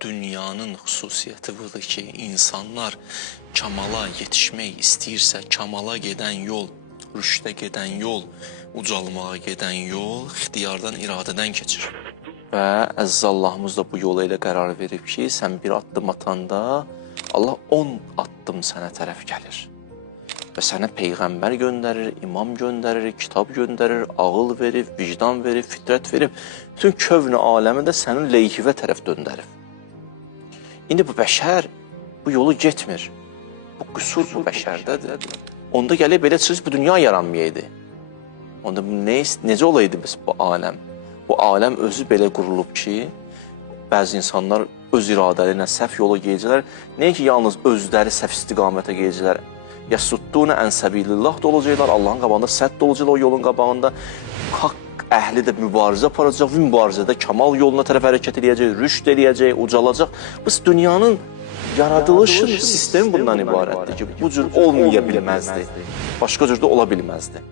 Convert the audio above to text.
dünyanın xüsusiyyəti budur ki, insanlar kamala yetişmək istəyirsə, kamala gedən yol, rüşdə gedən yol, ucalmağa gedən yol ixtiyardan, iradədən keçir. Və əziz Allahımız da bu yola elə qərar verib ki, sən bir addım atanda Allah 10 addım sənə tərəf gəlir. Və sənə peyğəmbər göndərir, imam göndərir, kitab göndərir, ağıl verir, vicdan verir, fitrət verir. Bütün kövn-ü aləmi də sənin leyhivə tərəf döndərir. İndi bu bəşər bu yolu getmir. Bu qüsur bu bəşərdədir. Onda gəlib belə çıxır, bu dünya yaranmayaydı. Onda necə olaydı biz bu aləm? Bu aləm özü belə qurulub ki, bəzi insanlar öz iradələri ilə səhv yola geyəcəklər. Nəyə ki, yalnız özləri səhv istiqamətə geyəcəklər? Yəsuddunə ən səbilillah da olacaqlar, Allahın qabağında sədd olacaqlar, o yolun qabağında. Haqq əhli də mübarizə aparacaq və mübarizədə kamal yoluna tərəf hərəkət edəcək, rüşd edəcək, ucalacaq. Biz dünyanın yaradılışı sistemi bundan ibarətdir ki, bu cür olmaya bilməzdi, başqa cür də ola bilməzdi.